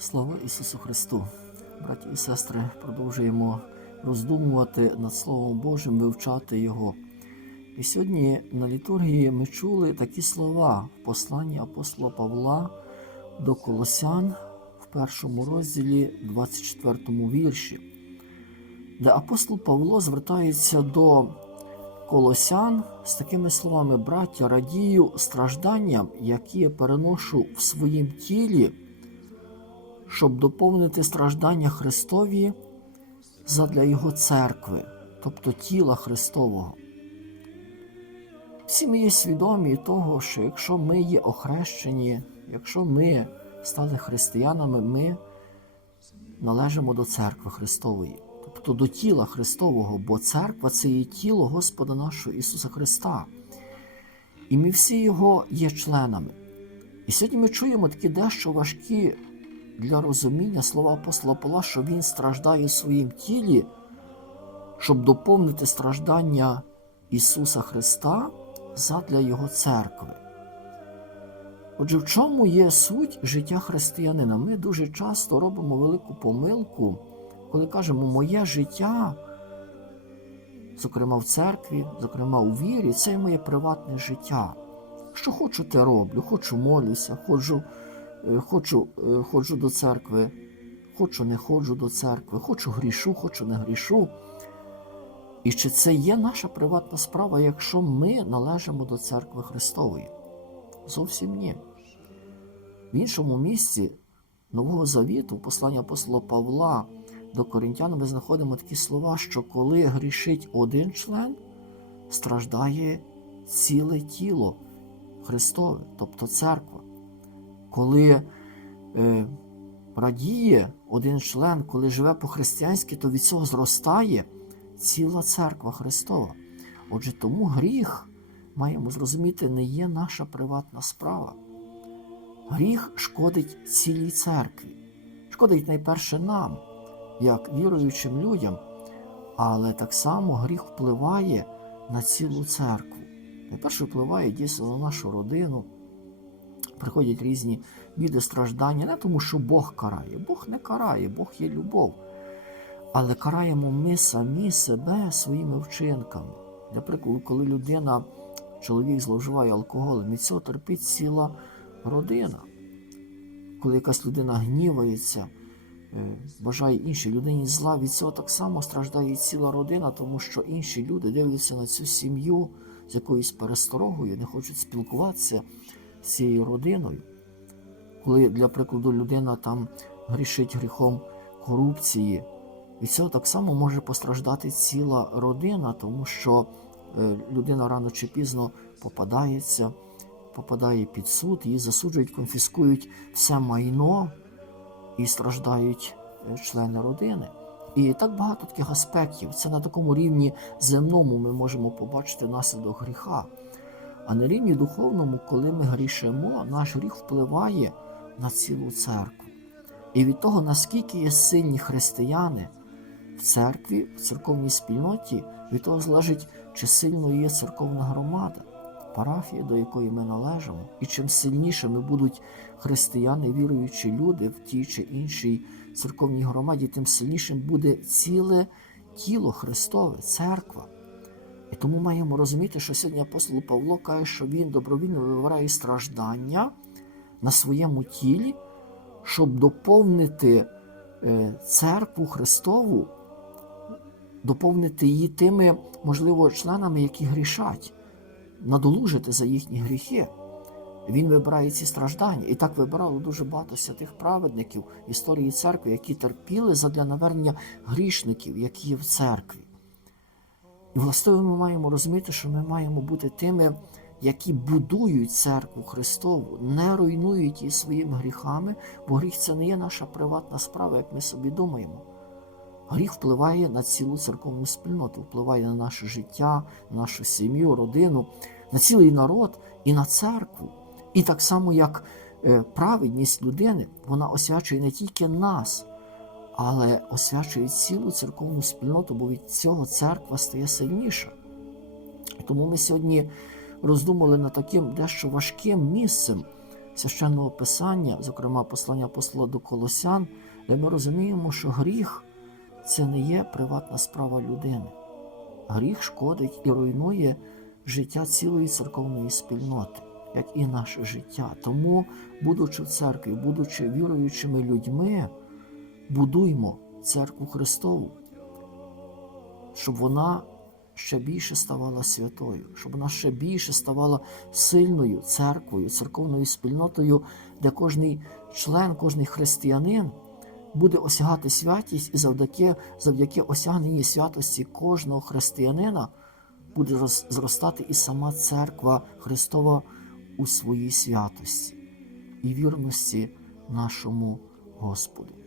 Слава Ісусу Христу! Браті і сестри, продовжуємо роздумувати над Словом Божим, вивчати Його. І сьогодні на літургії ми чули такі слова в посланні апостола Павла до Колосян в першому розділі, 24 вірші, де апостол Павло звертається до Колосян з такими словами: Браття, радію стражданням, які я переношу в своїм тілі щоб доповнити страждання Христові задля Його церкви, тобто тіла Христового. Всі ми є свідомі того, що якщо ми є охрещені, якщо ми стали християнами, ми належимо до церкви Христової, тобто до тіла Христового, бо церква це є тіло Господа нашого Ісуса Христа. І ми всі Його є членами. І сьогодні ми чуємо такі дещо важкі для розуміння слова апостола Павла, що він страждає в своїм тілі, щоб доповнити страждання Ісуса Христа задля Його церкви. Отже, в чому є суть життя християнина? Ми дуже часто робимо велику помилку, коли кажемо, моє життя, зокрема в церкві, зокрема у вірі, це моє приватне життя. Що хочу, те роблю, хочу молюся, ходжу хочу, е, ходжу до церкви, хочу, не ходжу до церкви, хочу грішу, хочу, не грішу. І чи це є наша приватна справа, якщо ми належимо до церкви Христової? Зовсім ні. В іншому місці Нового Завіту, послання апостола Павла до Коринтян, ми знаходимо такі слова, що коли грішить один член, страждає ціле тіло Христове, тобто церква коли е, радіє один член, коли живе по-християнськи, то від цього зростає ціла церква Христова. Отже, тому гріх, маємо зрозуміти, не є наша приватна справа. Гріх шкодить цілій церкві, шкодить найперше нам, як віруючим людям, але так само гріх впливає на цілу церкву. Найперше впливає дійсно на нашу родину приходять різні біди, страждання, не тому, що Бог карає. Бог не карає, Бог є любов. Але караємо ми самі себе своїми вчинками. Для прикладу, коли людина, чоловік зловживає алкоголем, від цього терпить ціла родина. Коли якась людина гнівається, е, бажає іншій людині зла, від цього так само страждає ціла родина, тому що інші люди дивляться на цю сім'ю з якоюсь пересторогою, не хочуть спілкуватися цією родиною. Коли, для прикладу, людина там грішить гріхом корупції, від цього так само може постраждати ціла родина, тому що е, людина рано чи пізно попадається, попадає під суд, її засуджують, конфіскують все майно і страждають е, члени родини. І так багато таких аспектів. Це на такому рівні земному ми можемо побачити наслідок гріха. А на рівні духовному, коли ми грішимо, наш гріх впливає на цілу церкву. І від того, наскільки є сильні християни в церкві, в церковній спільноті, від того залежить, чи сильно є церковна громада, парафія, до якої ми належимо. І чим сильнішими будуть християни, віруючі люди в тій чи іншій церковній громаді, тим сильнішим буде ціле тіло Христове, церква. І тому маємо розуміти, що сьогодні апостол Павло каже, що він добровільно вибирає страждання на своєму тілі, щоб доповнити е, церкву Христову, доповнити її тими, можливо, членами, які грішать, надолужити за їхні гріхи. Він вибирає ці страждання. І так вибирало дуже багато святих праведників історії церкви, які терпіли задля навернення грішників, які є в церкві. І властиво ми маємо розуміти, що ми маємо бути тими, які будують церкву Христову, не руйнують її своїми гріхами, бо гріх це не є наша приватна справа, як ми собі думаємо. Гріх впливає на цілу церковну спільноту, впливає на наше життя, на нашу сім'ю, родину, на цілий народ і на церкву. І так само, як е, праведність людини, вона освячує не тільки нас, але освячує цілу церковну спільноту, бо від цього церква стає сильніша. Тому ми сьогодні роздумали над таким дещо важким місцем священного писання, зокрема послання апостола до Колосян, де ми розуміємо, що гріх це не є приватна справа людини. Гріх шкодить і руйнує життя цілої церковної спільноти, як і наше життя. Тому, будучи в церкві, будучи віруючими людьми, будуймо церкву Христову, щоб вона ще більше ставала святою, щоб вона ще більше ставала сильною церквою, церковною спільнотою, де кожний член, кожний християнин буде осягати святість, і завдяки, завдяки осягненні святості кожного християнина буде зростати і сама церква Христова у своїй святості і вірності нашому Господу.